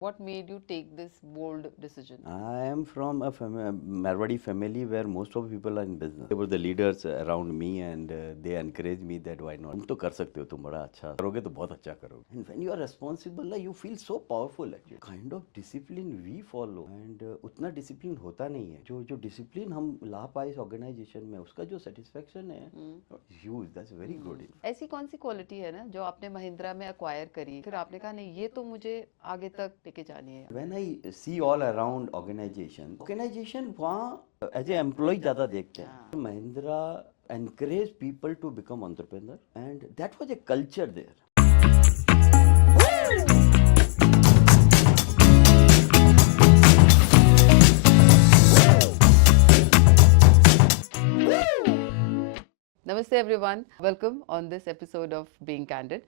What made you take this bold decision? I am from a Marwadi family where most of people are in business. They were the leaders around me and they encouraged me that why not? तुम तो कर सकते हो, तुम बड़ा अच्छा करोगे तो बहुत अच्छा करोगे. And when you are responsible, you feel so powerful actually. Kind of discipline we follow and उतना discipline होता नहीं है. जो discipline हम ला पाए इस organization में उसका जो satisfaction है, huge. That's very good. ऐसी कौन सी क्वालिटी है ना जो आपने महिंद्रा में अक्वायर करी फिर आपने कहा नहीं ये तो मुझे आगे तक लेके जानी है? When I see all around organization वहाँ as a employee ज़्यादा देखते हैं. Mahindra encourage people to become entrepreneur and that was a culture there. Namaste everyone. Welcome on this episode of Being Candid.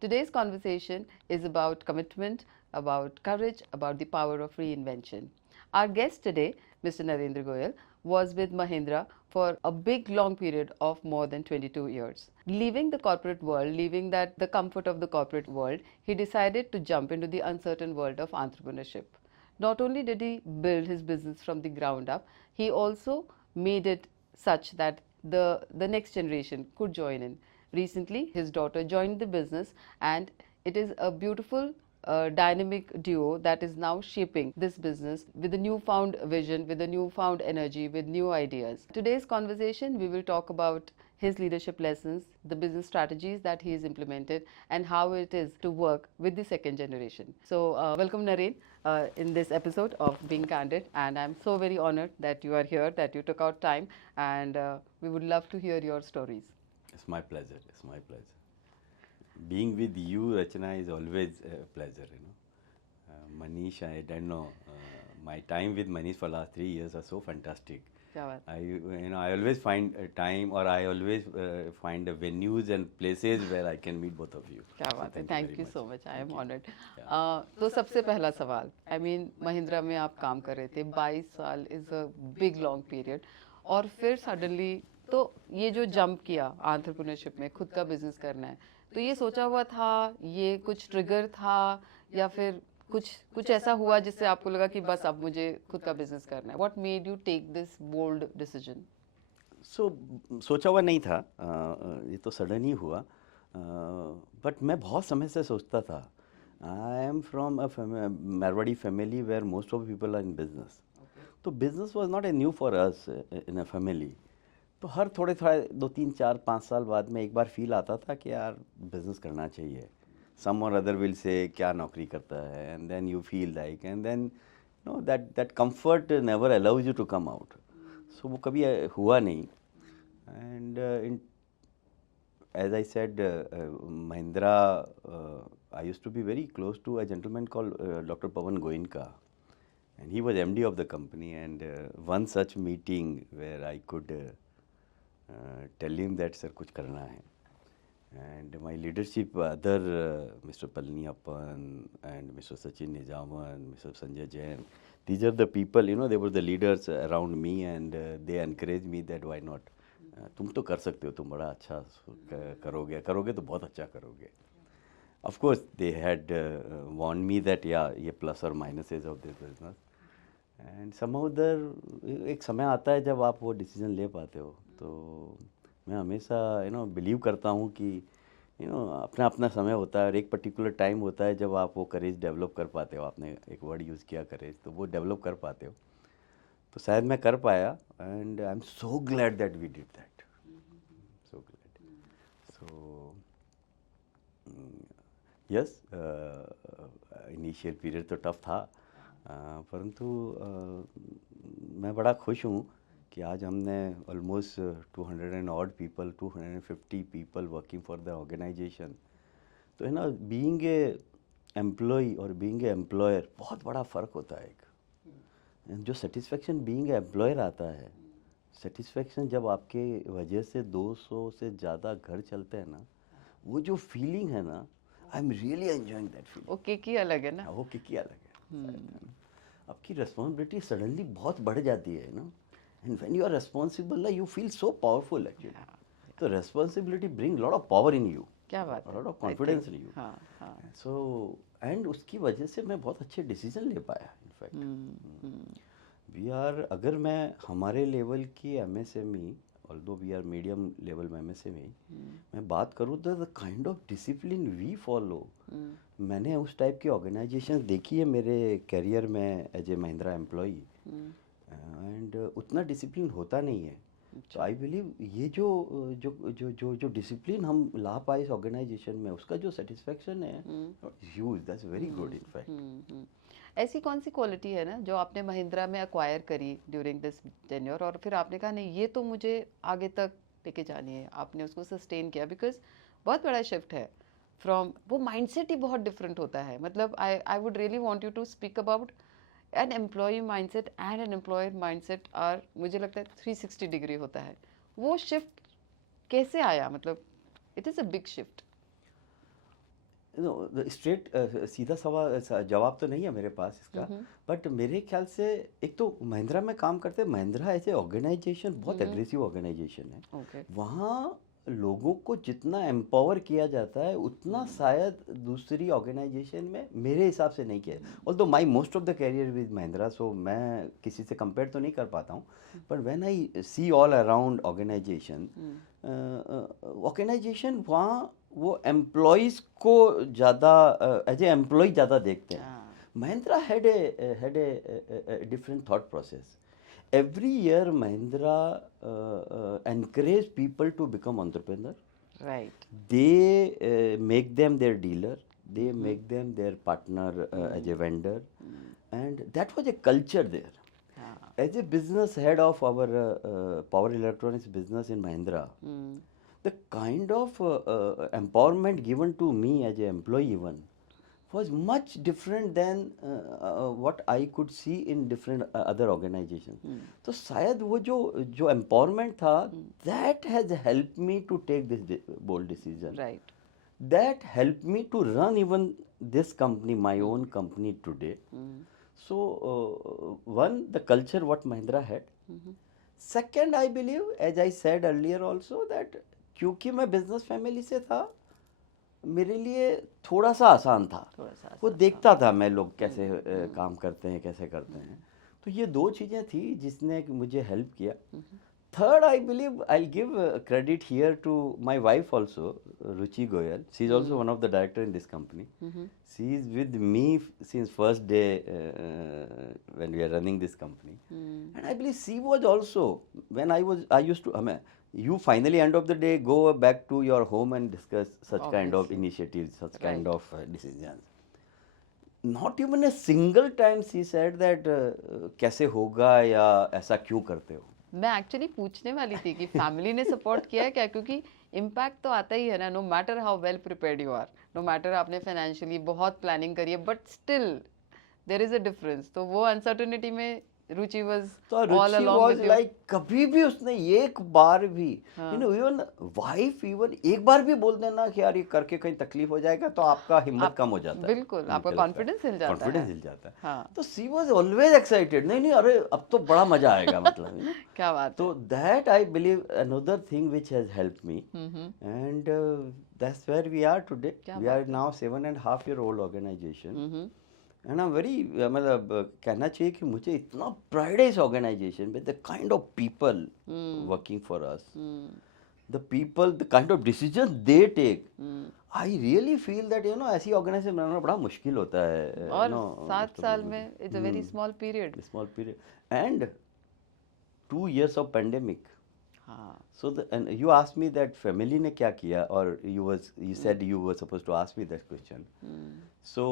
Today's conversation is about commitment, about courage, about the power of reinvention. Our guest today, Mr. Narendra Goyal, was with Mahindra for a big long period of more than 22 years. Leaving the corporate world, leaving the comfort of the corporate world, he decided to jump into the uncertain world of entrepreneurship. Not only did he build his business from the ground up, he also made it such that the next generation could join in. Recently, his daughter joined the business, and it is a beautiful dynamic duo that is now shaping this business with a newfound vision, with a newfound energy, with new ideas. Today's conversation, we will talk about his leadership lessons, the business strategies that he has implemented, and how it is to work with the second generation. So, welcome Naren in this episode of Being Candid, and I'm so very honored that you are here, that you took out time, and we would love to hear your stories. It's my pleasure. It's my pleasure. Being with you, Rachana, is always a pleasure. Manish, I don't know. My time with Manish for last 3 years are so fantastic. I always find a time, or I always find venues and places where I can meet both of you. क्या बात है, thank you so much, I am honoured. Yeah. तो सबसे पहला सवाल, I mean Mahindra में आप काम कर रहे थे 22 साल, is a big long period, और फिर सडनली तो ये जो जंप किया एंटरप्रेन्योरशिप में, खुद का बिजनेस करना है, तो ये सोचा हुआ था, ये कुछ ट्रिगर था, या फिर कुछ कुछ ऐसा हुआ जिससे आपको लगा कि बस अब मुझे खुद का बिजनेस करना है? What made you take this bold decision? सोचा हुआ नहीं था. ये तो सडन ही हुआ. बट मैं बहुत समय से सोचता था. I am from a Marwari family where most of people are in business. तो business was not a new for us in a family. तो हर थोड़े 2 3 4 5 साल बाद में एक बार फील आता था कि यार बिजनेस करना चाहिए. सम और अदर विल से क्या नौकरी करता है, and then you feel like, and then know that comfort never allows you to come out. So वो कभी हुआ नहीं. And as I said, Mahindra, I used to be very close to a gentleman called Dr. Pawan Goenka, and he was MD of the company. And one such meeting where I could tell him that sir, कुछ करना है. And my leadership, other Mr. Palniappan and Mr. Sachin Nijaman, Mr. Sanjay Jain, these are the people, they were the leaders around me, and they encouraged me that why not? तुम तो कर सकते हो, तुम बड़ा अच्छा करोगे तो बहुत अच्छा करोगे. Of course, they had warned me that ये प्लस और minuses of this business. And somehow एक समय आता है जब आप वो डिसीजन ले पाते हो. तो मैं हमेशा बिलीव करता हूँ कि अपना अपना समय होता है, और एक पर्टिकुलर टाइम होता है जब आप वो करेज डेवलप कर पाते हो. आपने एक वर्ड यूज़ किया करेज, तो वो डेवलप कर पाते हो. तो शायद मैं कर पाया, and I am so glad that we did that. So glad. So, yes, initial period तो टफ था, परंतु मैं बड़ा खुश हूँ कि आज हमने almost 200 and odd people, 250 people working for the organization. तो है ना, बीइंग ए एम्प्लॉय और बीइंग ए एम्प्लॉयर बहुत बड़ा फ़र्क होता है. जो सेटिस्फेक्शन बीइंग ए एम्प्लॉयर आता है, सेटिस्फेक्शन जब आपके वजह से 200 से ज़्यादा घर चलते हैं ना, वो जो फीलिंग है ना, I am really enjoying that feeling. वो किक ही अलग है ना. वो किक ही अलग है. आपकी रिस्पॉन्सिबिलिटी सडनली बहुत बढ़ जाती है ना, and when you are responsible you feel so powerful actually. तो responsibility bring lot of power in you. क्या बात है, lot of confidence in you. हाँ हाँ. So एंड उसकी वजह से मैं बहुत अच्छे डिसीजन ले पाया इनफैक्ट। वी आर, अगर मैं हमारे लेवल की MSME, although we are medium level में एमएसएमई, मैं बात करूँ तो the kind of discipline we follow, मैंने उस टाइप की ऑर्गेनाइजेशन देखी है मेरे करियर में as a Mahindra employee, and उतना डिसिप्लिन होता नहीं है। तो आई बिलीव ये जो जो जो जो जो डिसिप्लिन हम ला पाए इस ऑर्गेनाइजेशन में, उसका जो सेटिस्फेक्शन है huge, that's very good in fact. ऐसी कौन सी क्वालिटी है ना जो आपने महिंद्रा में अक्वायर करी ड्यूरिंग दिस टेन्योर, और फिर आपने कहा नहीं ये तो मुझे आगे तक लेके जानी है, आपने उसको सस्टेन किया? बिकॉज बहुत बड़ा शिफ्ट है फ्रॉम, वो माइंडसेट ही बहुत डिफरेंट होता है। मतलब I would really want you to speak about an employ mindset and an employer mindset are, मुझे लगता है 360 डिग्री होता है। वो शिफ्ट कैसे आया? मतलब it is a big shift. Straight सीधा सवाल जवाब तो नहीं है मेरे पास इसका, बट मेरे ख्याल से एक तो महिंद्रा में काम करते, महिंद्रा ऐसे ऑर्गेनाइजेशन बहुत एग्रेसिव ऑर्गेनाइजेशन है। वहाँ लोगों को जितना एम्पावर किया जाता है उतना शायद दूसरी ऑर्गेनाइजेशन में मेरे हिसाब से नहीं किया। Although my most of the career with Mahindra, so मैं किसी से कंपेयर तो नहीं कर पाता हूँ, but when I see all around organisation, वहाँ वो एम्प्लॉयज़ को ज़्यादा एज ए एम्प्लॉय ज़्यादा देखते हैं। Mahindra had a different thought process. Every year Mahindra encourage people to become entrepreneur. Right. They make them their dealer. They make them their partner as a vendor, and that was a culture there. As a business head of our power electronics business in Mahindra, the kind of empowerment given to me as an employee even was much different than what I could see in different other organizations. तो शायद वो जो empowerment था, that has helped me to take this bold decision. Right. That helped me to run even this company, my own company today. So one, the culture what Mahindra had. Second, I believe, as I said earlier also, that क्योंकि मैं business family से था, मेरे लिए थोड़ा सा आसान था। वो देखता था मैं लोग कैसे काम करते हैं, कैसे करते हैं। तो ये दो चीज़ें थी जिसने मुझे हेल्प किया। Third, I believe I give credit here to my wife also, Ruchi Goyal. She is also one of the director in this company. She is with me since first day when we are running this company, and I believe she was also when I used to, you finally end of the day go back to your home and discuss such kind of initiatives, such kind of decisions. Not even a single time she said that कैसे होगा या ऐसा क्यों करते हो। मैं actually पूछने वाली थी कि फैमिली ने सपोर्ट किया है क्या, क्योंकि इम्पैक्ट तो आता ही है ना, no matter how well prepared you are, no matter आपने फाइनेंशियली बहुत प्लानिंग करी है, but still there is a difference. तो वो अनसर्टेनिटी में Ruchi was all along with you. Like कभी भी उसने एक बार भी, you know, even wife even एक बार भी बोल देना कि यार ये करके कहीं तकलीफ हो जाएगा तो आपका हिम्मत कम हो जाता है। बिल्कुल, आपका कॉन्फिडेंस हिल जाता है। कॉन्फिडेंस हिल जाता है। हाँ। तो शी वाज ऑलवेज एक्साइटेड, नहीं नहीं अरे अब तो बड़ा मजा आएगा मतलब। क्या बात है। तो that I believe another thing which has helped me, and that's where we are today. We are now 7.5 year old organization. And I very, मतलब कहना चाहिए कि मुझे इतना प्राइड है इस ऑर्गेनाइजेशन में, the kind of people working for us, the people, the kind of decision they take. I really feel that you know ऐसी ऑर्गेनाइजेशन बनाना बड़ा मुश्किल होता है। और 7 साल में it's a very small period. And 2 years of pandemic. So and you asked me that family ने क्या किया, और you said you were supposed to ask me that question. So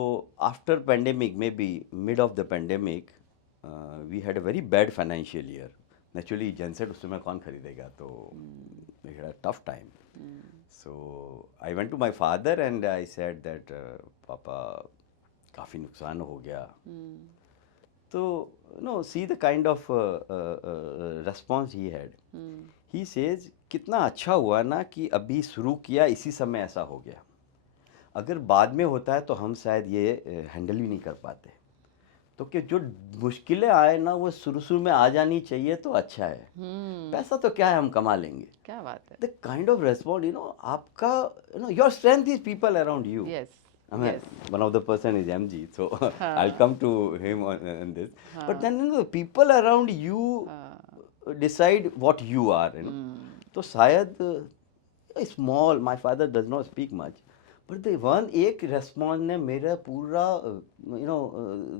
after pandemic, maybe mid of the pandemic, we had a very bad financial year. Naturally, genset उस समय कौन खरीदेगा, तो we had a tough time. So I went to my father and I said that पापा काफ़ी नुकसान हो गया। तो no, see the kind of response he had. He says कितना अच्छा हुआ ना कि अभी शुरू किया, इसी समय ऐसा हो गया। अगर बाद में होता है तो हम शायद ये हैंडल भी नहीं कर पाते। तो कि जो मुश्किलें आए ना वो शुरू में आ जानी चाहिए तो अच्छा है। पैसा तो क्या है, हम कमा लेंगे। क्या बात है। The kind of response, you know, आपका, you know, your strength is people around you. Yes, I mean, Yes. one of the person is MG, so I'll हाँ, come to him on this. But हाँ, then the people around you हाँ, decide what you are, हम्म, तो शायद small, my father does not speak much, but the one एक response ने मेरा पूरा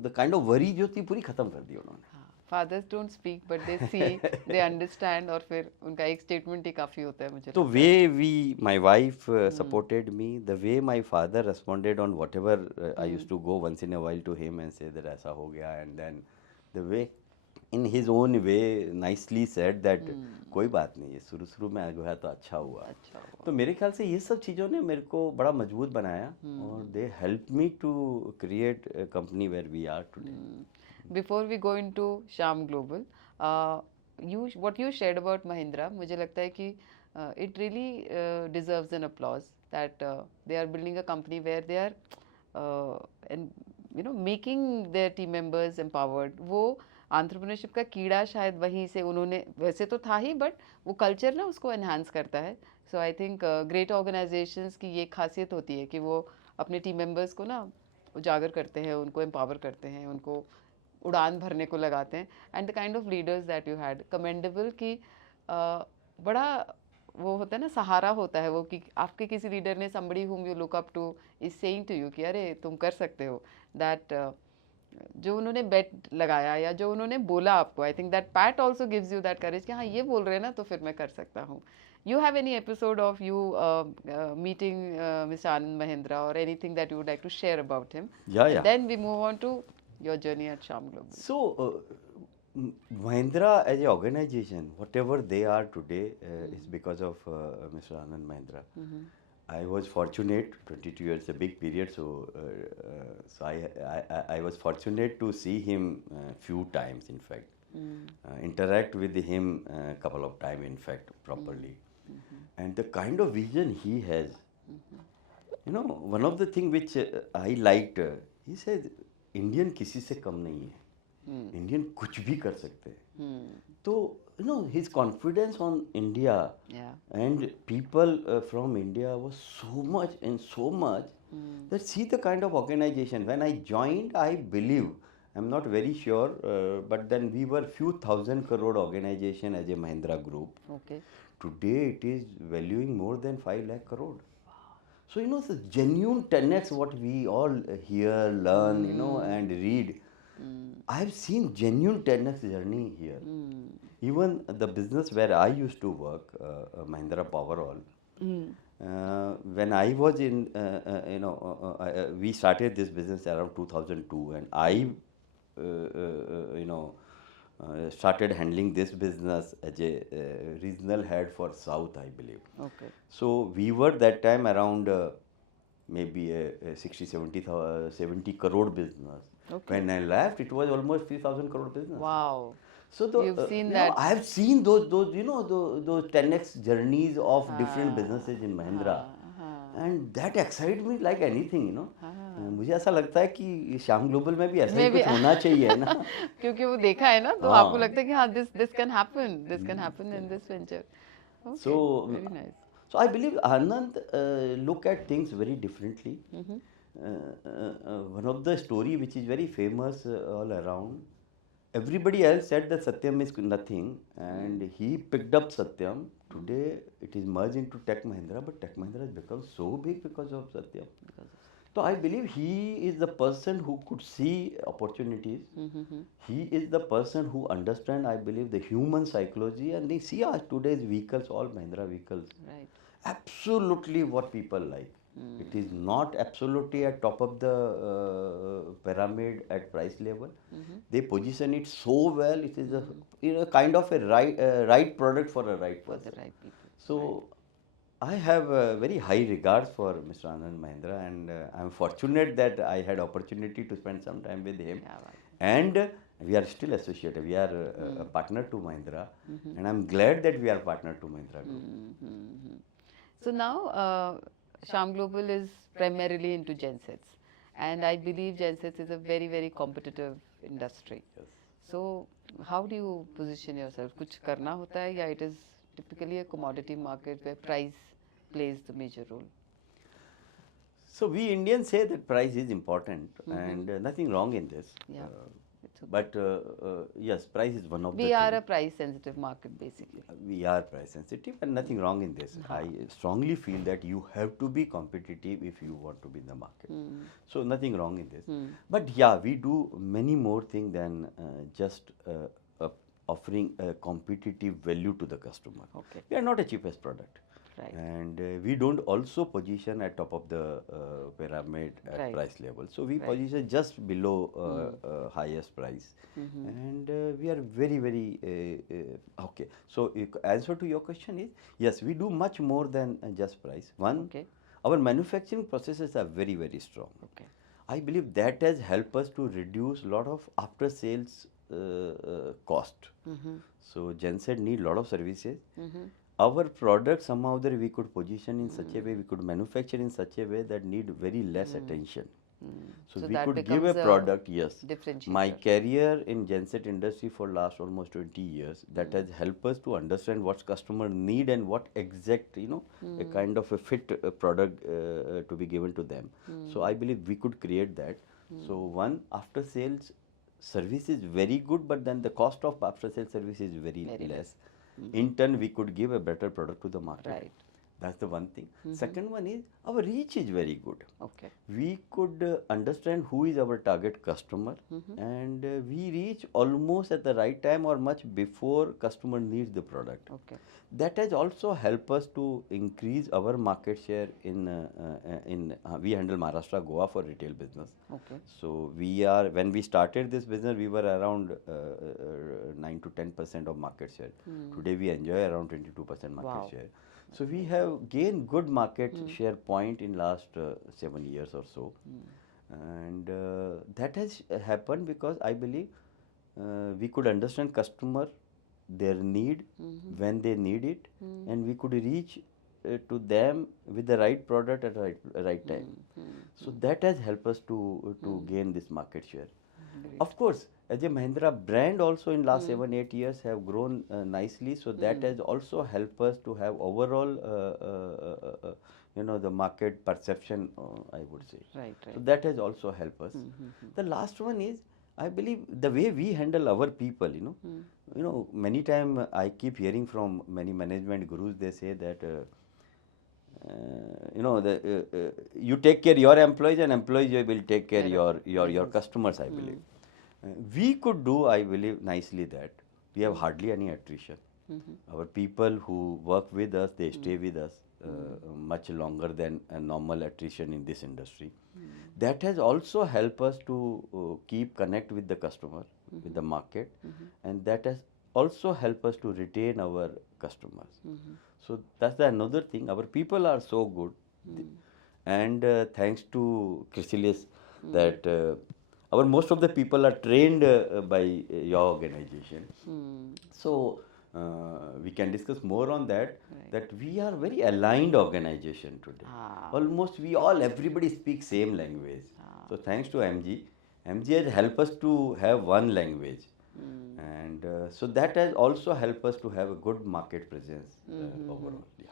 the kind of worry जो थी पूरी खत्म कर दी उन्होंने. हाँ. Fathers don't speak but they see, they understand और फिर उनका एक statement ही काफी होता है मुझे The लगता है. way my wife supported me, the way my father responded on whatever I used to go once in a while to him and say that ऐसा हो गया, and then the way in his own way nicely said that कोई बात नहीं, ये शुरू शुरू में आ गया तो अच्छा हुआ. अच्छा हुआ. तो मेरे ख्याल से ये सब चीज़ों ने मेरे को बड़ा मजबूत बनाया और they helped me to create a company where we are today. Before we go into Sham Global, uh, what you shared about Mahindra, मुझे लगता है कि it really deserves an applause that they are building a company where they are and making their team members empowered. वो entrepreneurship का कीड़ा शायद वहीं से उन्होंने, वैसे तो था ही बट वो कल्चर ना उसको एनहांस करता है. सो आई थिंक ग्रेट ऑर्गेनाइजेशंस की ये खासियत होती है कि वो अपने टीम मेंबर्स को ना उजागर करते हैं, उनको एम्पावर करते हैं, उनको उड़ान भरने को लगाते हैं. And the kind of leaders that you had commendable कि बड़ा वो होता है ना, सहारा होता है वो कि आपके किसी लीडर ने somebody whom you look up to is saying to you कि अरे तुम कर सकते हो. दैट जो उन्होंने बेट लगाया या जो उन्होंने बोला आपको, आई think that PAT also gives you that courage कि हाँ ये बोल रहे हैं ना तो फिर मैं कर सकता हूँ. You have any episode of you meeting Mr. Anand Mahindra or anything that you would like to share about him? Yeah, And yeah. then we move on to your journey at Sham Global. So, Mahindra as a organization, whatever they are today, is because of Mr. Anand Mahindra. I was fortunate, 22 years, a big period, so I was fortunate to see him few times, in fact. Interact with him a couple of times, in fact, properly. And the kind of vision he has, one of the things which I liked, he said, Indian किसी से कम नहीं है. Indian कुछ भी कर सकते हैं. तो his confidence on India Yeah. and people from India was so much and so much that see the kind of organization. When I joined, I believe, I'm not very sure, but then we were few thousand crore organization as a Mahindra Group. Okay. Today it is valuing more than 5 lakh crore. So the genuine 10x what we all hear, learn, and read. I have seen genuine 10x journey here. Even the business where I used to work, Mahindra Powerall, when I was in, we started this business around 2002, and I, started handling this business as a regional head for South, I believe. Okay. So we were that time around maybe a 60, 70 crore business. Okay. When I left, it was almost 3,000 crore business. Wow. So the, You've seen that. I have seen those those 10x journeys of different businesses in Mahindra, and that excites me like anything. मुझे ऐसा लगता है कि Shyam global में भी ऐसा ही कुछ होना चाहिए ना. क्योंकि वो देखा है ना तो आपको लगता है कि हाँ this can happen in this venture. Okay. So Very nice. So I believe Anand look at things very differently. One of the story which is very famous all around. Everybody else said that Satyam is nothing, and he picked up Satyam. Today it is merged into Tech Mahindra, but Tech Mahindra has become so big because of Satyam. So I believe he is the person who could see opportunities. He is the person who understand, I believe, the human psychology, and they see today's vehicles, all Mahindra vehicles. Right. Absolutely what people like. It is not absolutely at top of the pyramid at price level. They position it so well. It is a kind of a right product for a right person. For the right people. So I have very high regards for Mr. Anand Mahindra, and I am fortunate that I had opportunity to spend some time with him. And we are still associated. We are a partner to Mahindra, and I am glad that we are partner to Mahindra Group. So now Sham Global is primarily into gensets, and I believe gensets is a very, very competitive industry. Yes. So how do you position yourself? कुछ करना होता है या it is typically a commodity market where price plays the major role? So we Indians say that price is important, and nothing wrong in this. Yeah, it's okay. But yes, price is one of the We are things. a price sensitive market basically. We are price sensitive, and nothing wrong in this. I strongly feel that you have to be competitive if you want to be in the market. So nothing wrong in this. But yeah, we do many more things than just offering a competitive value to the customer. Okay. We are not a cheapest product. Right. And we don't also position at top of the pyramid at Right. price level. So we Right. position just below highest price, and we are very okay. So answer to your question is yes, we do much more than just price. One, Okay. our manufacturing processes are very strong. Okay. I believe that has helped us to reduce lot of after sales cost. So genset need lot of services. Our product somehow that we could position in such a way, we could manufacture in such a way that need very less attention. So, So we that could give a becomes a product, yes. differentiator. My career in genset industry for last almost 20 years, that has helped us to understand what customer need and what exact, a kind of a fit product to be given to them. So I believe we could create that. So one, after sales service is very good, but then the cost of after sales service is very less. In turn, we could give a better product to the market. Right. That's the one thing. Second one is our reach is very good. Okay. We could understand who is our target customer, and we reach almost at the right time or much before customer needs the product. Okay. That has also helped us to increase our market share in we handle Maharashtra, Goa for retail business. Okay. So we are, when we started this business, we were around 9 to 10% of market share. Today we enjoy around 22% market Wow. share. So we have gained good market share point in last 7 years or so, and that has happened because I believe we could understand customer, their need, when they need it, and we could reach to them with the right product at the right time. So that has helped us to gain this market share. Of course, as a Mahindra brand also in last 7-8 years have grown nicely. So that has also helped us to have overall, the market perception, I would say. Right. So Right. that has also helped us. The last one is, I believe the way we handle our people, many times I keep hearing from many management gurus, they say that, you take care your employees and employees will take care your customers, I believe. We could do, I believe, nicely that. We have hardly any attrition. Our people who work with us, they stay with us much longer than a normal attrition in this industry. That has also helped us to keep connect with the customer, with the market, and that has also helped us to retain our customers. So that's another thing. Our people are so good, and thanks to Chrysalis, that our most of the people are trained by your organization. So we can discuss more on that. That we are very aligned organization today. Almost everybody speaks same language. So thanks to MG, MG has helped us to have one language, and so that has also helped us to have a good market presence overall. Yeah.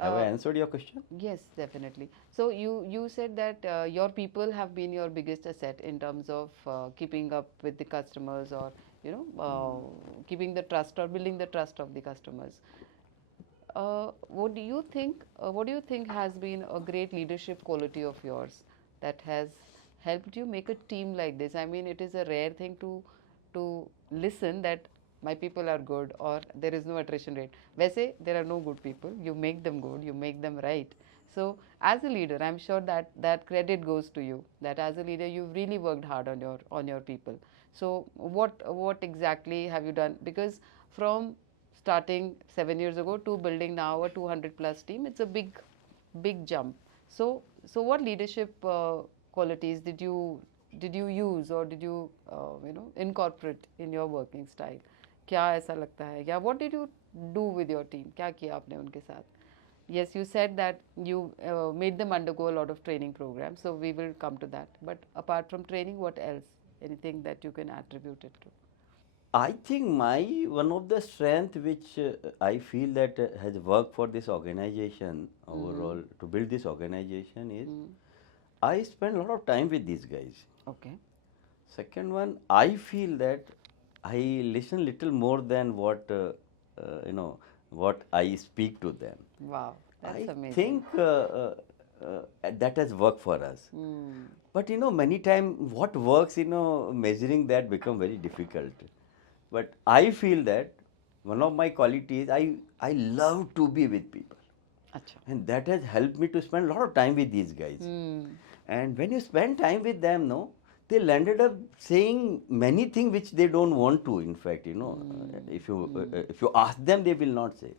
Have I answered your question? Yes, definitely. So you said that your people have been your biggest asset in terms of keeping up with the customers, or keeping the trust or building the trust of the customers. What do you think? What do you think has been a great leadership quality of yours that has helped you make a team like this? I mean, it is a rare thing to listen that my people are good or there is no attrition rate. वैसे there are no good people. You make them good. You make them right. So as a leader, I'm sure that credit goes to you. That as a leader, you've really worked hard on your people. So what exactly have you done? Because from starting 7 years ago to building now a 200 plus team, it's a big jump. So what leadership qualities did you use or did you incorporate in your working style? क्या ऐसा लगता है, या what did you do with your team? क्या किया आपने उनके साथ? Yes, you said that you made them undergo a lot of training programs, so we will come to that. But apart from training, what else? Anything that you can attribute it to? I think one of the strength which I feel that has worked for this organization overall to build this organization is I spend a lot of time with these guys. Okay. Second one, I feel that I listen little more than what what I speak to them. Wow, that's I amazing. think that has worked for us. Hmm. But many times what works, measuring that become very difficult. But I feel that one of my qualities, I love to be with people. Acha. And that has helped me to spend a lot of time with these guys. Hmm. And when you spend time with them, no, they landed up saying many things which they don't want to. In fact, if you ask them, they will not say.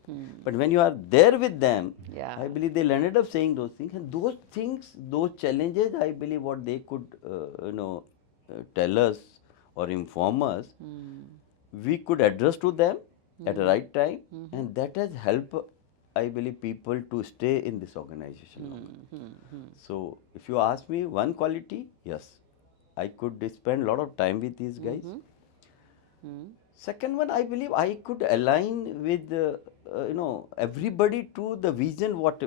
But when you are there with them, Yeah. I believe they landed up saying those things. And those things, those challenges, I believe what they could, tell us or inform us, we could address to them at the right time, and that has helped, I believe, people to stay in this organization longer. So, if you ask me one quality, yes, I could spend a lot of time with these guys. Second one, I believe I could align with everybody to the vision what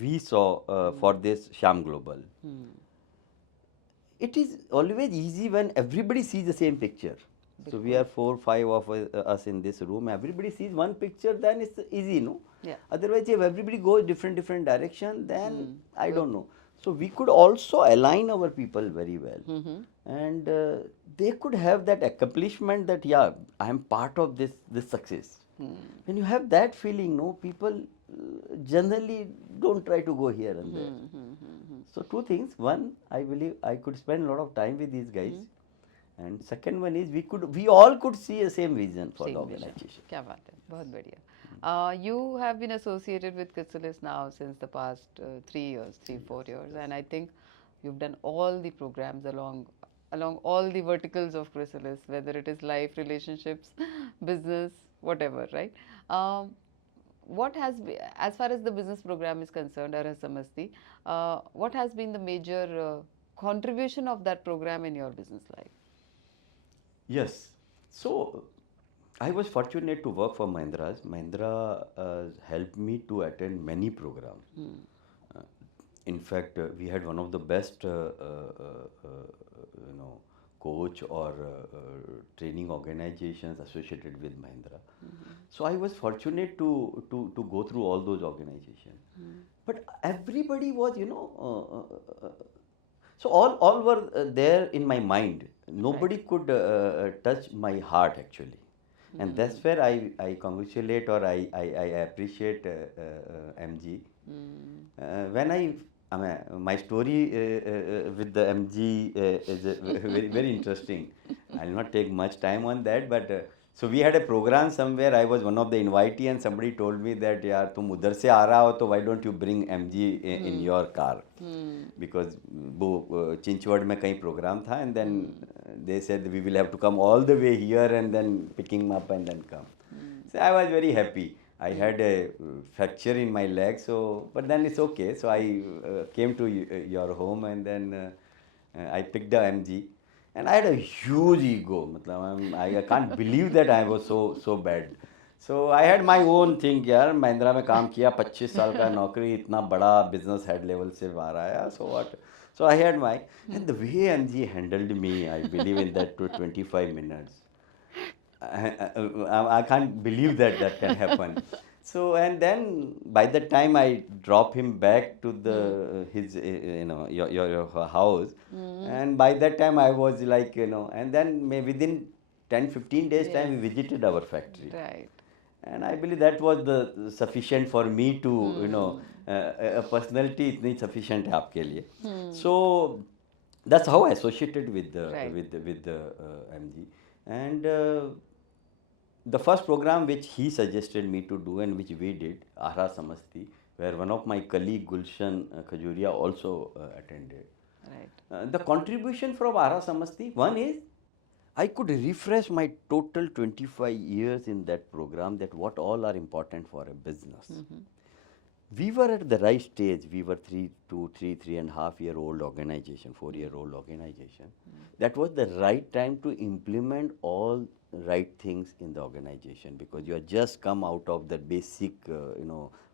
we saw for this Sham Global. It is always easy when everybody sees the same picture. So we are 4, 5 of us in this room. Everybody sees one picture, then it's easy, no? Yeah. Otherwise, if everybody goes different direction, then I don't know. So we could also align our people very well, and they could have that accomplishment that I am part of this success. When you have that feeling, no, people generally don't try to go here and there. So two things. One, I believe I could spend a lot of time with these guys. And second one is we all could see the same vision for the Same vision. organization. क्या बात है, बहुत बढ़िया. You have been associated with Chrysalis now since the past 3, 4 years, and I think you've done all the programs along all the verticals of Chrysalis, whether it is life, relationships, business, whatever, right? What has been, as far as the business program is concerned, Arha Samasti, what has been the major contribution of that program in your business life? Yes. So I was fortunate to work for Mahindra's. Mahindra helped me to attend many programs. In fact, we had one of the best, coach or training organizations associated with Mahindra. So I was fortunate to go through all those organizations. But everybody was, so all were there in my mind. Nobody could touch my heart actually. And that's where I congratulate or I appreciate MG. I mean, my story with the MG is very interesting. I'll not take much time on that, but so we had a program somewhere. I was one of the invitee, and somebody told me that यार तुम उधर से आ रहा हो तो why don't you bring MG in your car? Because वो चिंचवड में कहीं प्रोग्राम था, and then they said we will have to come all the way here and then picking him up and then come. So I was very happy. I had a fracture in my leg, so but then it's okay. So I came to your home and then I picked the MG, and I had a huge ego. मतलब I can't believe that I was so bad. So I had my own thing यार, महिंद्रा में काम किया, 25 साल का नौकरी, इतना बड़ा business head level से बाहर आया. So what? So I had my, and the way MG handled me, I believe in that 25 minutes. I can't believe that can happen. So and then by the time I drop him back to the his your house, and by that time I was like and then within 10-15 days time we visited our factory. Right. And I believe that was the sufficient for me to a personality इतनी sufficient है आपके लिए. So that's how I associated with the MG. And the first program which he suggested me to do and which we did, Ahra Samasti, where one of my colleague Gulshan Khajuria also attended. Right. The contribution from Ahra Samasti, one is I could refresh my total 25 years in that program, that what all are important for a business. We were at the right stage. We were 3.5 year old organization, 4-year-old organization. That was the right time to implement all right things in the organization, because you are just come out of the basic,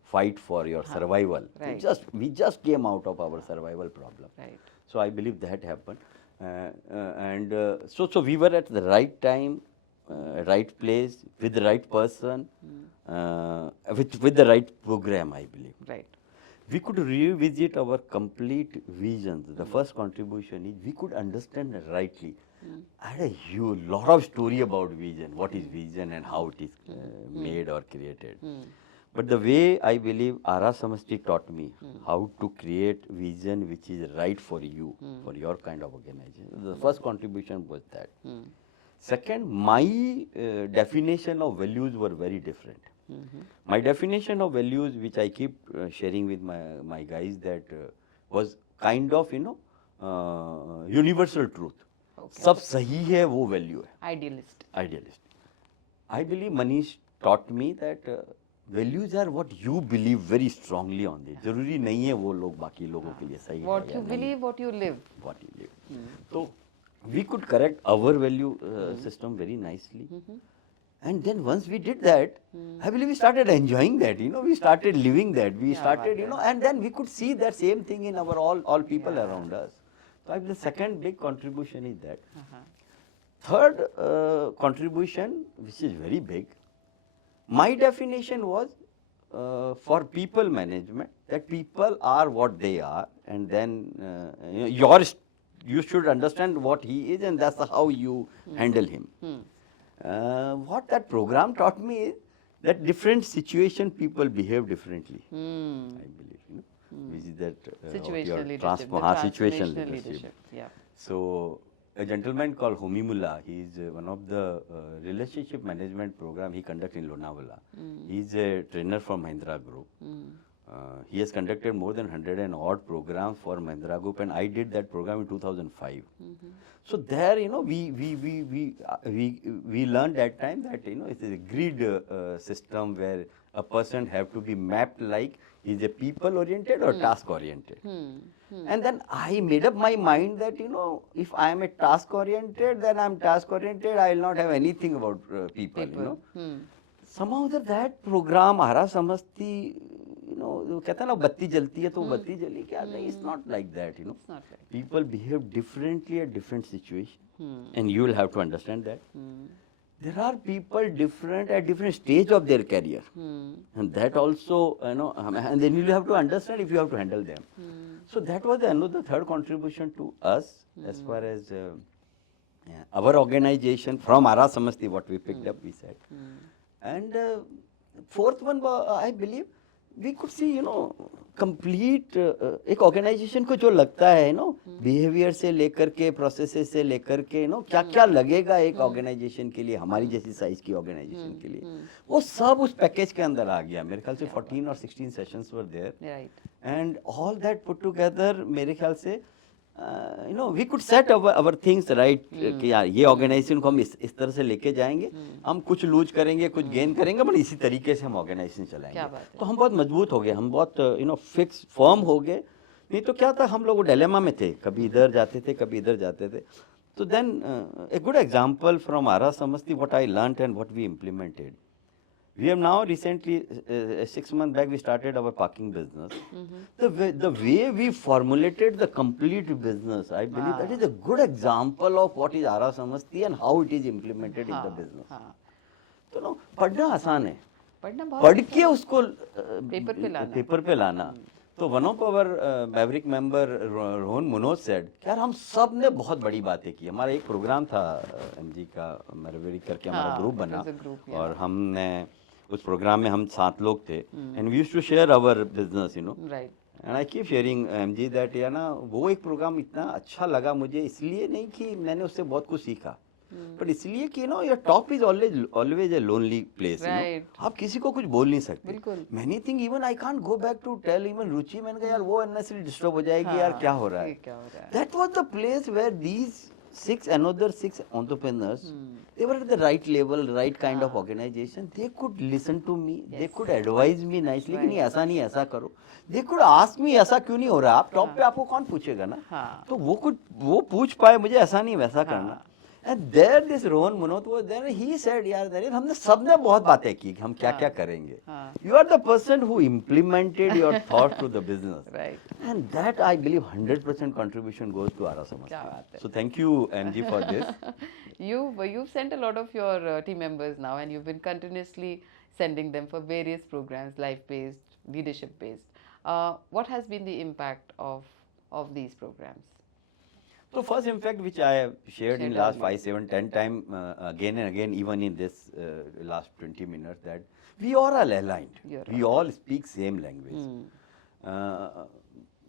fight for your survival. Right. We just came out of our survival problem. Right. So I believe that happened, so we were at the right time, right place, with the right person, with the right program, I believe. Right. We could revisit our complete visions. The first contribution is we could understand rightly. I had a huge lot of story about vision, what is vision and how it is made or created. But the way I believe Ara Samasti taught me how to create vision which is right for you, for your kind of organization. The first contribution was that. Second, my definition of values were very different. My definition of values, which I keep sharing with my guys, that was kind of, universal truth. Okay. सब सही है वो value है. Idealist. Idealist. I believe Manish taught me that values are what you believe very strongly on it. जरूरी नहीं है वो लोग बाकी लोगों के लिए सही है What या you नहीं. believe, what you live. What you live. So we could correct our value system very nicely. And then once we did that, I believe we started enjoying that, we started living that. We started, and then we could see that same thing in our all people around us. So I believe the second big contribution is that. Third contribution, which is very big, my definition was for people management, that people are what they are, and then you should understand what he is, and that's how you handle him. What that program taught me is that different situation people behave differently. I believe, which is that Situational leadership. situational Transformational leadership. Yeah. So a gentleman called Homi Mullah, he is one of the relationship management program he conducts in Lonavala. He is a trainer from Mahindra Group. He has conducted more than 100 and odd programs for Mahindra Group, and I did that program in 2005. So there, we learned that time that it's a grid system where a person have to be mapped like is a people oriented or task oriented. And then I made up my mind that if I am a task oriented, then I am task oriented. I will not have anything about people. Somehow that program Ara Samasti, कहता है ना बत्ती जलती है तो बत्ती जली क्या नहीं, it's not like that. It's not like People behave differently at different situations, and you will have to understand that. There are people different at different stage of their career, and that also, and then you have to understand if you have to handle them. So that was another third contribution to us as far as our organization from Ara Samasti, what we picked up, we said. And fourth one, I believe, we could see, complete एक organization को जो लगता है, behavior से लेकर के, processes से लेकर के, क्या क्या लगेगा एक organization के लिए, हमारी जैसी size की organization के लिए, वो सब उस package के अंदर आ गया. मेरे ख्याल से 14 or 16 sessions were there. Right. And all that put together, मेरे ख्याल से we could set our things right, कि यार ये ऑर्गेनाइजेशन को हम इस तरह से लेके जाएंगे, हम कुछ लूज करेंगे, कुछ गेन करेंगे, बट इसी तरीके से हम ऑर्गेनाइजेशन चलाएंगे. तो हम बहुत मजबूत हो गए, हम बहुत फिक्स फर्म हो गए. नहीं तो क्या था, हम लोग डिलेमा में थे, कभी इधर जाते थे, कभी इधर जाते थे. तो then a good example from Ara Samasti, what I learnt and what we implemented. We have now recently, 6 months back, we started our parking business. The way we formulated the complete business, I believe that is a good example of what is Ara Samasti and how it is implemented in the business. तो पढ़ना आसान है, पढ़ के उसको paper पे लाना. तो one of our maverick member Rohan Manoj said, यार हम सब ने बहुत बड़ी बातें की. हमारा एक प्रोग्राम था एमजी का, मैवरिक करके हमारा ग्रुप बना, और हमने उस प्रोग्राम में हम 7 लोग थे, and we used to share our business, Right. And I keep sharing MG that, वो एक प्रोग्राम इतना अच्छा लगा मुझे, इसलिए नहीं कि मैंने उससे बहुत कुछ सीखा, बट इसलिए कि your top is always a lonely place. आप किसी को कुछ बोल नहीं सकते. Many thing even I can't go back to tell even Ruchi, मैंने कहा यार वो अननेसेसरी डिस्टर्ब हो जाएगी, यार क्या हो रहा है. That was the place where these another six entrepreneurs. They were at the right level, right kind of organization. They could listen to me. They could advise me nicely कि नहीं ऐसा नहीं ऐसा करो. They could ask me ऐसा क्यों नहीं हो रहा. आप टॉप पे आपको कौन पूछेगा ना. तो वो पूछ पाए मुझे ऐसा नहीं वैसा करना. And there this Rohan Munot was there. He said, यार नरेन हमने सबने बहुत बातें की कि हम क्या क्या करेंगे. You are the person who implemented your thought to the business. Right. And that I believe 100% contribution goes to Ara Samaj. So thank you MG for this. You've sent a lot of your team members now, and you've been continuously sending them for various programs, life-based, leadership-based. What has been the impact of these programs? So first impact which I have shared in last 5, 7, 10 times again and again, even in this last 20 minutes, that we are all aligned. We all speak same language.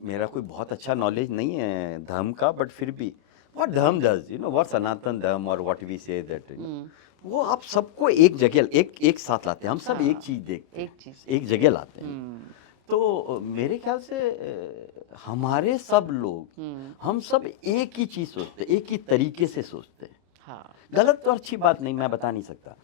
मेरा कोई बहुत अच्छा knowledge नहीं है धर्म का, but फिर भी what धर्म does, you know, what सनातन धर्म or what we say that, you know, वो आप सबको एक जगह एक साथ लाते हैं. हम सब एक चीज देखते हैं, एक जगह लाते हैं. तो मेरे ख्याल से हमारे सब लोग हम सब एक ही चीज सोचते हैं, एक ही तरीके से सोचते हैं. गलत तो अच्छी बात नहीं, मैं बता नहीं सकता.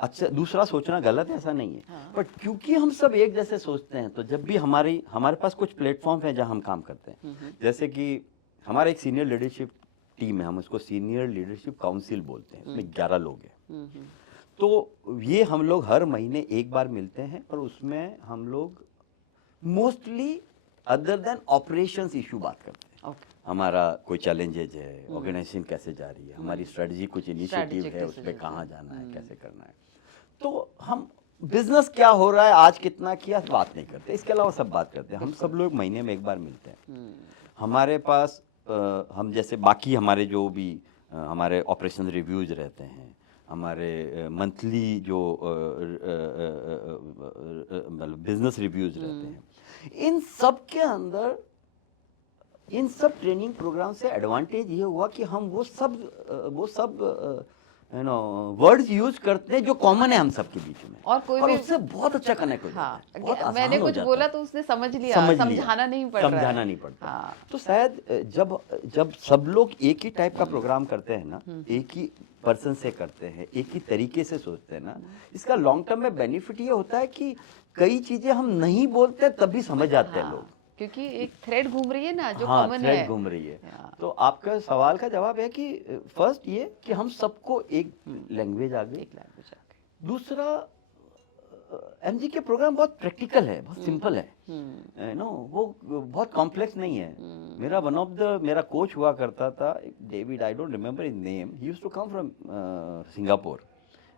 अच्छा दूसरा सोचना गलत है ऐसा नहीं है, बट क्योंकि हम सब एक जैसे सोचते हैं तो जब भी हमारे पास कुछ प्लेटफॉर्म है जहाँ हम काम करते हैं. जैसे कि हमारा एक सीनियर लीडरशिप टीम है, हम उसको सीनियर लीडरशिप काउंसिल बोलते हैं. उसमें 11 लोग हैं. तो ये हम लोग हर महीने एक बार मिलते हैं और उसमें हम लोग mostly other than operations issue बात करते हैं. हमारा कोई चैलेंजेज है, ऑर्गेनाइजेशन कैसे जा रही है, हमारी स्ट्रेटजी कुछ इनिशिएटिव है, उस पर कहाँ जाना है, कैसे करना है. तो हम बिजनेस क्या हो रहा है, आज कितना किया, बात नहीं करते. इसके अलावा सब बात करते हैं. हम सब लोग महीने में एक बार मिलते हैं. हमारे पास हम जैसे बाकी हमारे जो भी हमारे ऑपरेशन रिव्यूज रहते हैं, हमारे मंथली जो बिजनेस रिव्यूज रहते हैं, इन सब के अंदर इन सब ट्रेनिंग प्रोग्राम से एडवांटेज ये हुआ कि हम वो सब यू नो वर्ड्स यूज करते हैं जो कॉमन है हम सब के बीच में, और उससे बहुत अच्छा कनेक्ट हो जाता है. मैंने कुछ बोला तो उसने समझ लिया, समझाना नहीं पड़ता. तो शायद जब सब लोग एक ही टाइप का प्रोग्राम करते हैं ना, एक ही पर्सन से करते हैं, एक ही तरीके से सोचते हैं ना, इसका लॉन्ग टर्म में बेनिफिट ये होता है कि कई चीजें हम नहीं बोलते तभी समझ जाते हैं लोग, क्योंकि एक थ्रेड घूम रही है ना जो कॉमन है. थ्रेड घूम रही है. तो आपका सवाल का जवाब है कि फर्स्ट ये कि हम सबको एक लैंग्वेज आ गई. दूसरा एमजी के प्रोग्राम बहुत प्रैक्टिकल है, बहुत सिंपल है. नो वो बहुत कॉम्प्लेक्स नहीं है. मेरा कोच हुआ करता था David, I don't remember his name. He used to come from Singapore,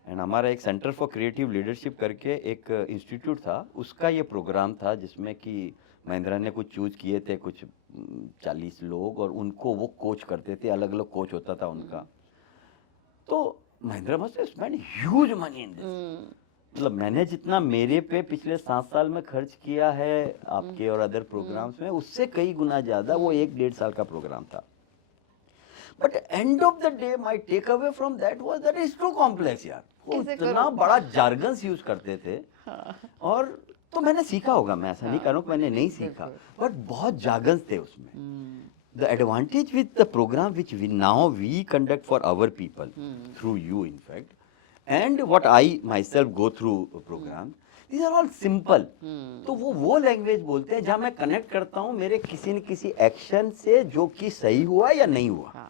and हमारा एक सेंटर फॉर क्रिएटिव लीडरशिप करके एक इंस्टीट्यूट था, उसका ये प्रोग्राम था जिसमें कि महिंद्रा ने कुछ चूज किए थे, कुछ 40 लोग, और उनको वो कोच करते थे. अलग अलग कोच होता था उनका. तो Mahindra must have spend huge money in this. मतलब मैंने जितना मेरे पे पिछले 7 साल में खर्च किया है आपके और अदर प्रोग्राम्स में, उससे कई गुना ज्यादा वो 1-1.5 साल का प्रोग्राम था. But end of the day my take away from that was that is too complex. यार वो इतना बड़ा जार्गन्स यूज करते थे. और तो मैंने सीखा होगा, मैं ऐसा नहीं कह रहा हूँ कि मैंने नहीं सीखा, बट बहुत जार्गन्स थे उसमें. The advantage with the programme which we conduct for our people through you in fact, and what I myself go through programme, these are all simple. तो वो लैंग्वेज बोलते हैं जहाँ मैं कनेक्ट करता हूँ मेरे किसी न किसी एक्शन से जो कि सही हुआ या नहीं हुआ.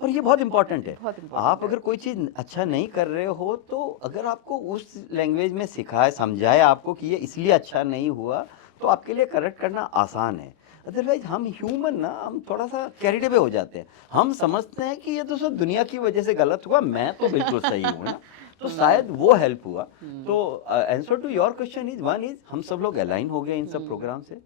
और ये बहुत इंपॉर्टेंट है. आप अगर कोई चीज अच्छा नहीं कर रहे हो तो अगर आपको उस लैंग्वेज में सिखाए, समझाए आपको कि ये इसलिए अच्छा नहीं हुआ, तो आपके लिए करेक्ट करना आसान है. अदरवाइज हम ह्यूमन ना, हम थोड़ा सा कैरिड अवे हो जाते हैं. हम समझते हैं कि ये तो सब दुनिया की वजह से गलत हुआ, मैं तो बिल्कुल सही हूँ ना. तो शायद वो हेल्प हुआ. तो answer to your question is, one is हम सब लोग अलाइन हो गए इन सब प्रोग्राम से.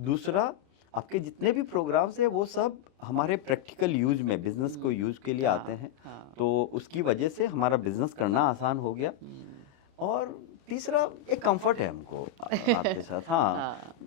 दूसरा, आपके जितने भी प्रोग्राम्स हैं वो सब हमारे प्रैक्टिकल यूज में, बिजनेस को यूज के लिए आते हैं. तो उसकी वजह से हमारा बिजनेस करना आसान हो गया. और तीसरा एक कंफर्ट है हमको आपके साथ.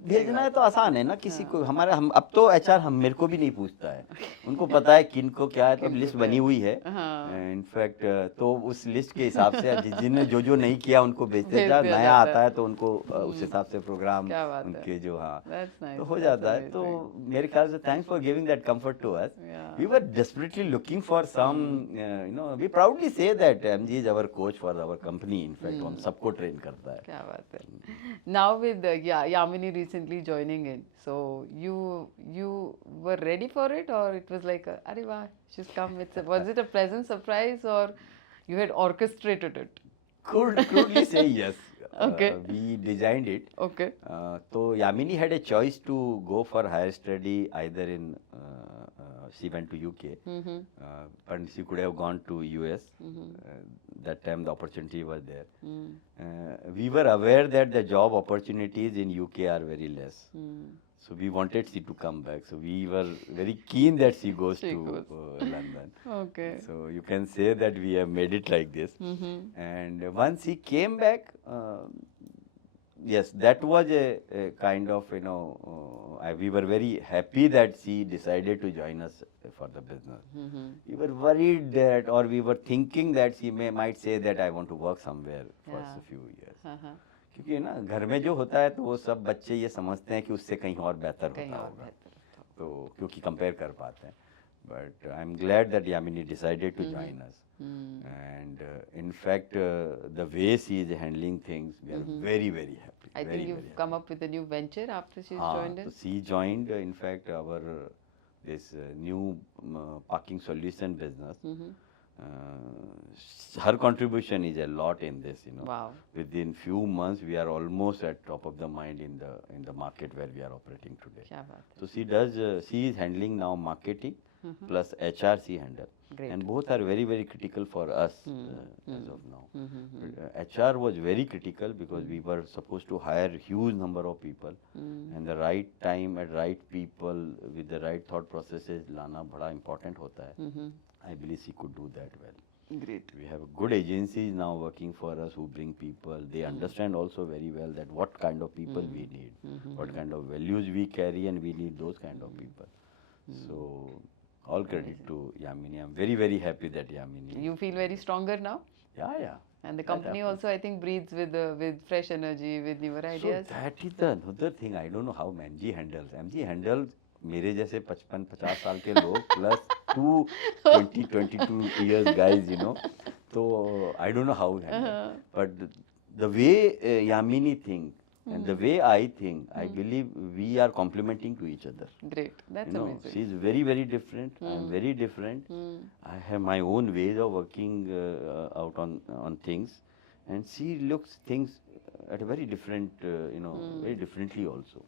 भेजना है तो आसान है ना किसी को हमारे हम अब तो एचआर हम मेरे को भी नहीं पूछता है उनको पता है किन को क्या है तो किनको लिस्ट क्या बनी है। हुई है हाँ। इनफैक्ट तो उस लिस्ट के हिसाब से जिन्होंने जो नहीं किया उनको भेजते भेज जा दिया नया जाता आता है। है तो उनको उस हिसाब से प्रोग्राम क्या बात है। उनके जो हाँ That's nice. तो हो That's जाता है तो amazing. मेरे ख्याल से thanks for giving that comfort to us Yeah. We were desperately looking for some you know we proudly say that MG is our coach for our company in fact हम सबको ट्रेन करता है क्या बात है. Now with Yamini recently joining in, so you were ready for it, or it was like, "Arey वाह, she's come." Was it a pleasant surprise, or you had orchestrated it? crudely say yes. Okay. We designed it. Okay. So Yamini had a choice to go for higher study either in she went to UK, but she could have gone to US. That time the opportunity was there. We were aware that the job opportunities in UK are very less. So we wanted she to come back. So we were very keen that she goes She to goes. London. Okay. So you can say that we have made it like this. And once he came back, yes, that was a kind of, you know, we were very happy that she decided to join us for the business. We were worried that, or we were thinking that she might say that I want to work somewhere for Yeah. a few years. Uh-huh. क्योंकि ना घर में जो होता है तो वो सब बच्चे ये समझते हैं कि उससे कहीं और बेहतर कहीं होता और होगा बेहतर होता तो क्योंकि कंपेयर कर पाते हैं but I am glad that Yamini decided to join us and in fact the way she is handling things we are very very happy. I think you've come up with a new venture after she's joined in. So she joined in fact our this new parking solution business. Her contribution is a lot in this, you know. Wow. Within few months we are almost at top of the mind in the market where we are operating today. क्या बात है. So she does she is handling now marketing plus HR she handle. Great. And both are very very critical for us as of now. HR was very critical because we were supposed to hire huge number of people and the right time at right people with the right thought processes लाना बड़ा important होता है. I believe she could do that well. Great. We have good agencies now working for us who bring people. They understand also very well that what kind of people we need, what kind of values we carry, and we need those kind of people. So, all credit to Yamini. I'm very, very happy that Yamini. You feel very stronger now? Yeah, yeah. And the company also, I think, breathes with fresh energy, with newer ideas. So, that is the another thing. I don't know how MG handles. MG handles मेरे जैसे 55-50 साल के लोग plus 22 years guys, you know. So I don't know how he handles. But the way Yamini thinks and the way I think, I believe we are complementing to each other. Great. That's You know, amazing. she is very, very different. I am very different. I have my own ways of working out on things, and she looks things at a very different, you know, very differently also.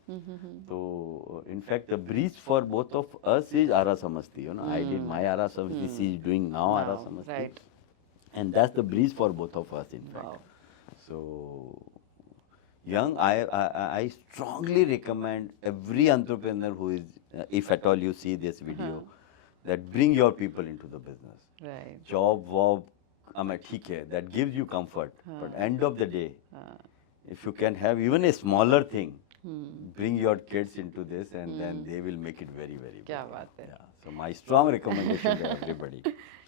So, in fact, the breeze for both of us is Ara Samasti. You know, I did my Ara Samasti. She is doing now Ara Samasti. Right. And that's the breeze for both of us, in fact. Wow. So, young, I strongly recommend every entrepreneur who is, if at all you see this video, that bring your people into the business. Right. Job, wob, ठीक है, that gives you comfort. But end of the day, if you can have even a smaller thing, bring your kids into this, and then they will make it very, very क्या big. बात है. Yeah. So my strong recommendation to everybody: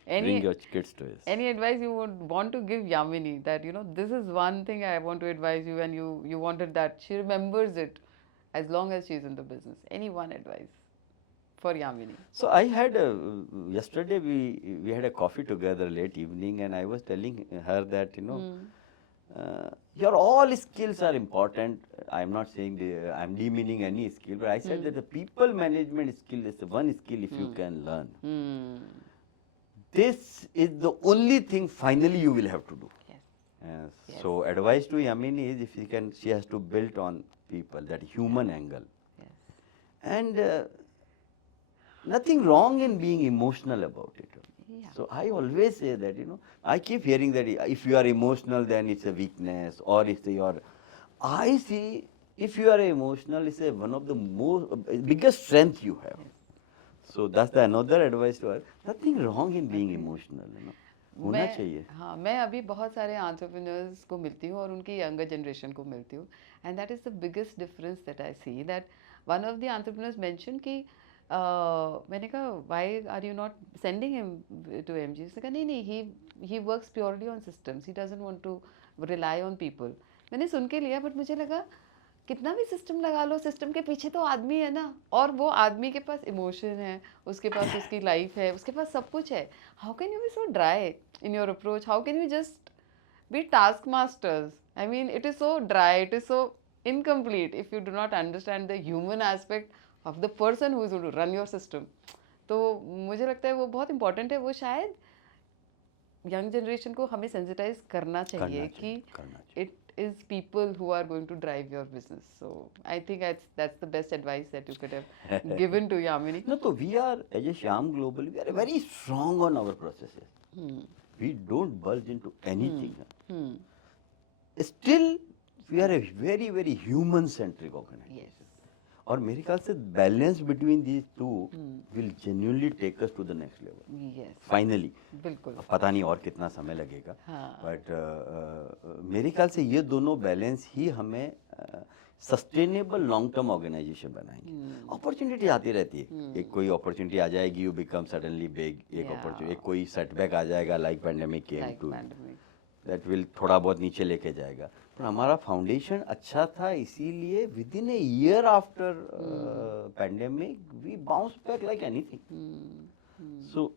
bring your kids to this. Any advice you would want to give Yamini, that, you know, this is one thing I want to advise you, and you wanted that she remembers it as long as she's in the business? Any one advice for Yamini? So I had yesterday we had a coffee together late evening, and I was telling her that, you know, your all skills are important. I'm not saying I'm demeaning any skill, but I said that the people management skill is the one skill if you can learn. This is the only thing finally you will have to do. Yes. So advice to Yamini is, if she has to build on people, that human angle. Yes. And nothing wrong in being emotional about it. Yeah. So I always say that, you know, I keep hearing that if you are emotional, then it's a weakness, or it's I see if you are emotional, it's one of the biggest strength you have. So that's another advice to her. Nothing wrong in being emotional, you know. होना चाहिए। हाँ, मैं अभी बहुत सारे entrepreneurs को मिलती हूँ और उनकी यंगर जनरेशन को मिलती हूँ, and that is the biggest difference that I see, that one of the entrepreneurs mention कि मैंने कहा why are you not sending him to MG, उसने कहा नहीं, he works purely on systems, he doesn't want to rely on people. मैंने सुन के लिया, बट मुझे लगा कितना भी सिस्टम लगा लो, सिस्टम के पीछे तो आदमी है ना, और वो आदमी के पास इमोशन है, उसके पास उसकी लाइफ है, उसके पास सब कुछ है। How can you be so dry in your approach? How can you just be taskmasters? I mean, it is so dry, it is so incomplete if you do not understand the human aspect of the person who is going to run your system. तो मुझे लगता है वो बहुत important है, वो शायद young generation को हमें सेंसिटाइज करना चाहिए कि it is people who are going to drive your business. So I think that's the best advice that you could have given to Yamini. No, so we are, as a Shyam Global, we are very strong on our processes. We don't budge into anything. Still, we are a very, very human-centric organization. Yes. और मेरे ख्याल से balance between these two will genuinely take us to the next level Yes. Finally. बिल्कुल। पता नहीं और कितना समय लगेगा, हाँ। बट मेरे ख्याल से ये दोनों बैलेंस ही हमें सस्टेनेबल लॉन्ग टर्म ऑर्गेनाइजेशन बनाएंगे। अपॉर्चुनिटी आती रहती है, एक कोई अपॉर्चुनिटी आ जाएगी, यू बिकम सडनली बिग, एक अपॉर्चुनिटी, एक कोई सेटबैक आ जाएगा like pandemic came to, that will थोड़ा बहुत नीचे लेके जाएगा। पर हमारा फाउंडेशन अच्छा था, इसीलिए within a year after pandemic we bounce back like anything. So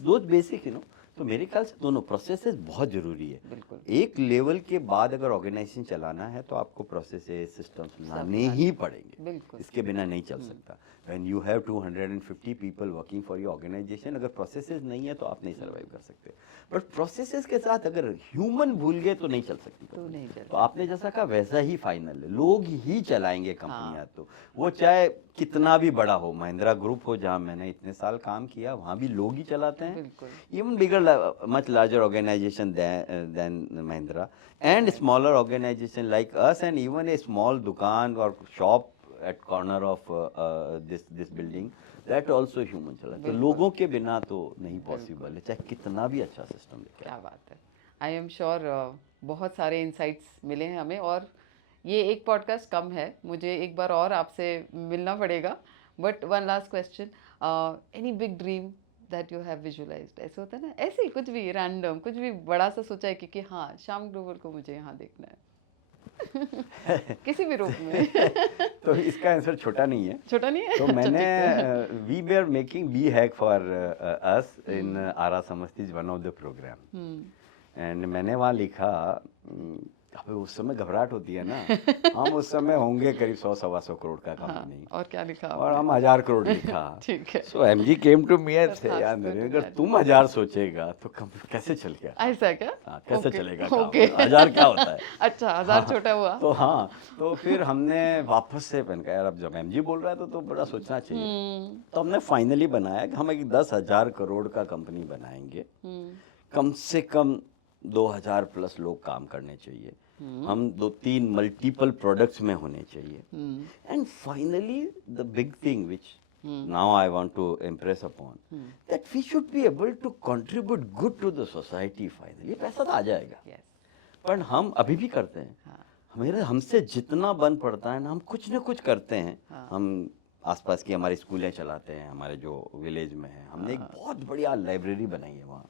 those basic तो मेरे ख्याल से दोनों प्रोसेसेस बहुत जरूरी है। बिल्कुल। एक लेवल के बाद अगर ऑर्गेनाइजेशन चलाना है तो आपको प्रोसेसेस सिस्टम्स लाने ही पड़ेंगे, बिल्कुल। इसके बिना नहीं चल सकता। When you have 250 people working for your organization, अगर प्रोसेसेस नहीं है तो आप नहीं सर्वाइव कर सकते। बट प्रोसेसेस के साथ अगर ह्यूमन भूल गए तो नहीं चल सकती तो नहीं चल तो आपने जैसा कहा वैसा ही फाइनल है, लोग ही चलाएंगे कंपनियां। तो वो चाहे कितना भी बड़ा हो, महिंद्रा ग्रुप हो जहां मैंने इतने साल काम किया, वहां भी लोग ही चलाते हैं। Even bigger much larger organization than Mahindra, and smaller organization like us, and even a small दुकान और shop at corner of this building, that also human चला। तो लोगों के बिना तो नहीं पॉसिबल है, चाहे कितना भी अच्छा सिस्टम लेके। क्या बात है। आई एम श्योर बहुत सारे इंसाइट्स मिले हैं हमें, और ये एक पॉडकास्ट कम है, मुझे एक बार और आपसे मिलना पड़ेगा। But one last question, any big dream that you have visualised? ऐसे होता है ना, ऐसे ही कुछ भी रैंडम, कुछ भी बड़ा सा सोचा है कि हाँ श्याम ग्लोबल को मुझे यहाँ देखना है किसी भी रूप में तो इसका आंसर छोटा नहीं है। छोटा नहीं है? तो मैंने we were making B hack for us in Ara समस्तीज one of the program, and मैंने वहाँ लिखा, अबे उस समय घबराहट होती है ना, हम उस समय होंगे करीब 100-125 करोड़ का कंपनी। हाँ, और क्या लिखा? और हम 1000 करोड़ लिखा। ठीक है। So MG came to me and say, यार अगर तुम 1000 सोचेगा तो कैसे चलेगा? ऐसा क्या? हाँ, कैसे चलेगा? ओके। 1000 क्या होता है? अच्छा, 1000 छोटा हुआ। तो हाँ, तो फिर हमने वापस से मैंने कहा यार अब जब एमजी बोल रहा है तो बड़ा सोचना चाहिए। तो हमने फाइनली बनाया कि हम एक 10,000 करोड़ का कंपनी बनाएंगे, कम से कम 2000 प्लस लोग काम करने चाहिए, हम 2-3 मल्टीपल प्रोडक्ट्स में होने चाहिए, and finally the big thing which now I want to impress upon, that we should be able to contribute good to the society. Finally पैसा तो आ जाएगा, पर हम अभी भी करते हैं, हमसे जितना बन पड़ता है ना, हम कुछ ना कुछ करते हैं। हम आसपास की हमारी स्कूलें चलाते हैं, हमारे जो विलेज में है, हमने एक बहुत बढ़िया लाइब्रेरी बनाई है वहाँ,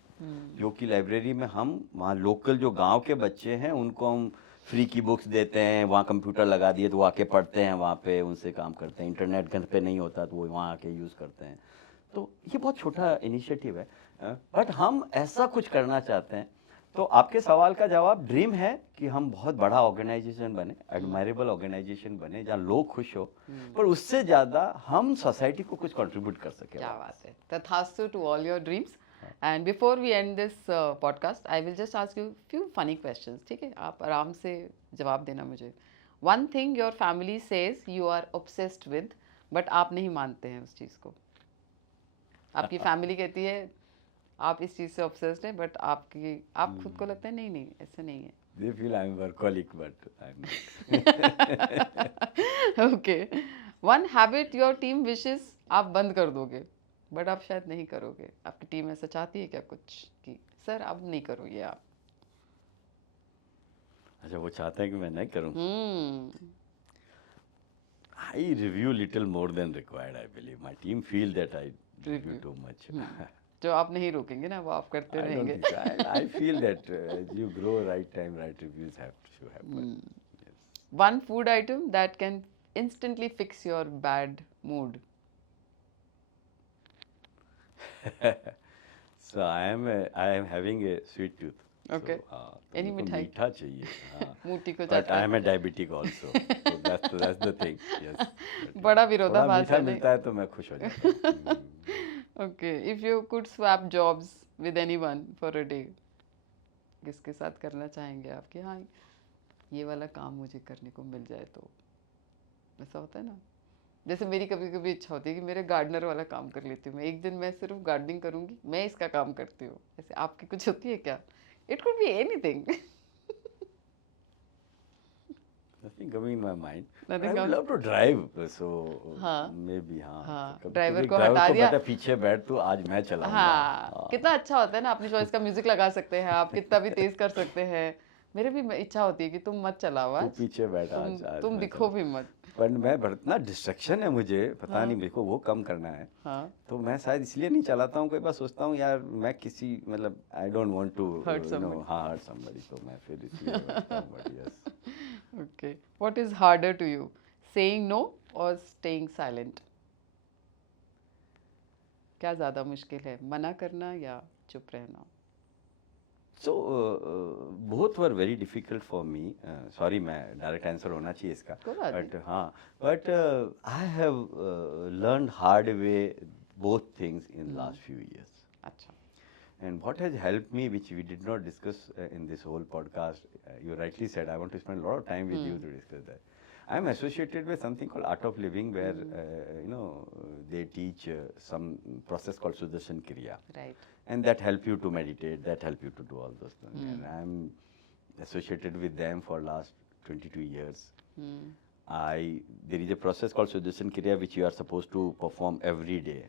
जो कि लाइब्रेरी में हम वहाँ लोकल जो गांव के बच्चे हैं उनको हम फ्री की बुक्स देते हैं, वहाँ कंप्यूटर लगा दिए तो वो आके पढ़ते हैं, वहाँ पे उनसे काम करते हैं, इंटरनेट घर पे नहीं होता तो वो वहाँ आके यूज़ करते हैं। तो ये बहुत छोटा इनिशिएटिव है, बट हम ऐसा कुछ करना चाहते हैं। तो आपके सवाल का जवाब ड्रीम है कि हम बहुत बड़ा ऑर्गेनाइजेशन बने, एडमायरेबल ऑर्गेनाइजेशन बने जहाँ लोग खुश हो, पर उससे ज़्यादा हम सोसाइटी को कुछ कंट्रीब्यूट कर सके। क्या बात है। तथास्तु to all your dreams. And before we end this podcast, I will just ask you few funny questions. ठीक है, आप आराम से जवाब देना मुझे। One thing your family says you are obsessed with, but आप नहीं मानते हैं उस चीज़ को। आपकी फैमिली कहती है आप इस चीज़ से obsessed हैं, but आप खुद को लगता है नहीं ऐसा नहीं है। They feel I'm workaholic, but I'm not. Okay. One habit your team wishes आप बंद कर दोगे, बट आप शायद नहीं करोगे। आपकी टीम ऐसा चाहती है क्या कुछ कि सर अब नहीं करो ये आप। अच्छा, वो चाहते हैं कि मैं नहीं करूं। हम्म। I review little more than required, I believe. My team feel that I review review. too much. जो आप नहीं रोकेंगे ना वो आप करते I don't रहेंगे। think so. I feel that as you grow, right time, right reviews have to happen. One food item that can instantly fix your bad mood. So I am having a sweet tooth. Okay. So तो Any मेरे को मिठाई? मीठा चाहिए. हाँ. मोटी को But जाता I है। am a diabetic also. So that's the thing. Yes. But बड़ा थोड़ा विरोधाभास मीठा है नहीं? मिलता है तो मैं खुश हो जाता हूँ. Okay, if you could swap jobs with anyone for a day, किसके साथ करना चाहेंगे आप कि हाँ ये वाला काम मुझे करने को मिल जाए तो? ऐसा होता है ना, जैसे मेरी कभी कभी इच्छा होती है कि मेरे गार्डनर वाला काम कर लेती हूँ मैं, एक दिन मैं सिर्फ गार्डनिंग करूँगी, मैं इसका काम करती हूँ। ऐसे आपकी कुछ होती है क्या? It could be anything. Nothing coming in my mind. But Nothing I would comes- love to drive. So हाँ. maybe हाँ. हाँ, तो कभी driver कभी को driver हटा को दिया। बेटा पीछे बैठ तो आज मैं चलाऊंगा. हाँ, कितना अच्छा होता है ना, अपनी चॉइस का म्यूजिक लगा सकते हैं आप, कितना भी तेज कर सकते हैं। मेरे भी इच्छा होती है कि तुम मत चलाओ तू आज, पीछे बैठ आज तुम मैं दिखो भी मत। पर मैं इतना डिस्ट्रक्शन है मुझे, पता हाँ. नहीं मेरे को वो कम करना है. हाँ, तो मैं शायद इसलिए नहीं चलाता हूँ. कई बार सोचता हूँ यार मैं किसी मतलब I don't want to Hurt somebody. हाँ हर्ट समबडी, तो मैं फिर इसलिए बैठता हूँ. But yes. Okay. What is harder to you, saying no और स्टेइंग साइलेंट? क्या ज़्यादा मुश्किल है, मना करना या चुप रहना? So both were very difficult for me. Sorry, मैं direct answer होना चाहिए इसका. कोई बात But हाँ, but I have learned hard way both things in last few years. अच्छा। And what has helped me, which we did not discuss in this whole podcast, you rightly said, I want to spend a lot of time with you to discuss that. I am associated with something called Art of Living, where they teach some process called Sudarshan Kriya. Right. And that help you to meditate, that help you to do all those things. And I'm associated with them for last 22 years. There is a process called Sudarshan Kriya which you are supposed to perform every day.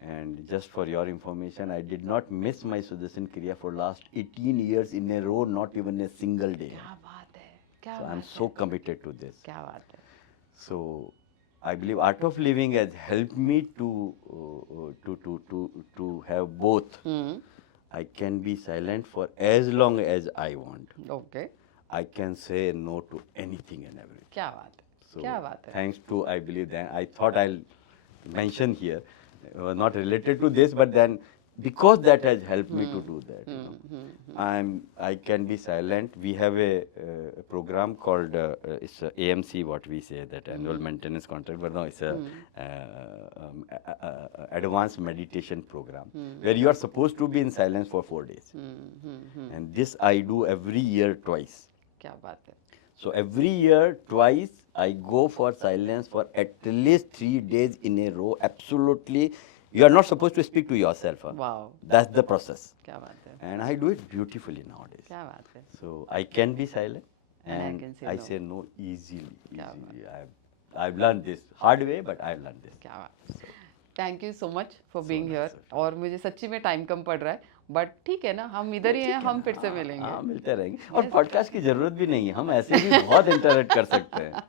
And just for your information, I did not miss my Sudarshan Kriya for last 18 years in a row, not even a single day. क्या बात है, क्या So बात I'm है, so committed to this. क्या बात है। So I believe Art of Living has helped me to have both. I can be silent for as long as I want. Okay, I can say no to anything and everything. क्या बात है, So क्या बात है। thanks to, I believe that I thought I'll mention here, not related to this, but then because that has helped me to do that. I can be silent. We have a program called it's a AMC, what we say, that annual maintenance contract, but no, it's a advanced meditation program where you are supposed to be in silence for 4 days. And this I do every year twice. क्या बात है। So every year twice I go for silence for at least 3 days in a row. Absolutely, you are not supposed to speak to yourself. Huh? Wow, That's the process. क्या बात है, And I do it beautifully nowadays. क्या बात है। So I can be silent And I and can say I no. say no easily. क्या I've learned this hard way, but I've learned this. क्या बात। Thank you so much for being nice here. of और मुझे सच्ची में time कम पड़ रहा है, बट ठीक है ना, हम इधर ही हैं, हम फिर से मिलेंगे। हाँ, मिलते रहेंगे। और पॉडकास्ट की जरूरत भी नहीं है, हम ऐसे भी बहुत इंटरेक्ट कर सकते हैं।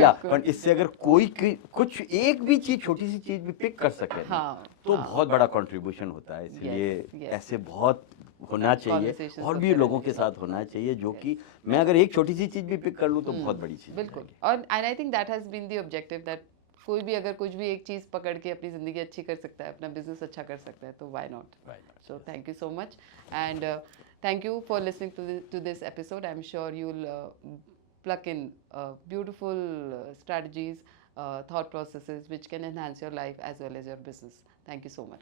या पर इससे अगर कोई कुछ एक भी चीज, छोटी सी चीज भी पिक कर सके ना, हाँ, तो बहुत बड़ा कंट्रीब्यूशन होता है। इसलिए yes. ऐसे बहुत होना चाहिए Conversations और भी होते लोगों के साथ होना चाहिए, जो कि मैं अगर एक छोटी सी चीज भी पिक कर लूँ तो बहुत बड़ी चीज। बिल्कुल। और and I think that has been the objective, दैट कोई भी अगर कुछ भी एक चीज पकड़ के अपनी जिंदगी अच्छी कर सकता है, अपना बिजनेस अच्छा कर सकता है, तो why not. So thank you so much, and thank you for listening to this episode. I'm sure you'll pluck in beautiful strategies, thought processes which can enhance your life as well as your business. Thank you so much.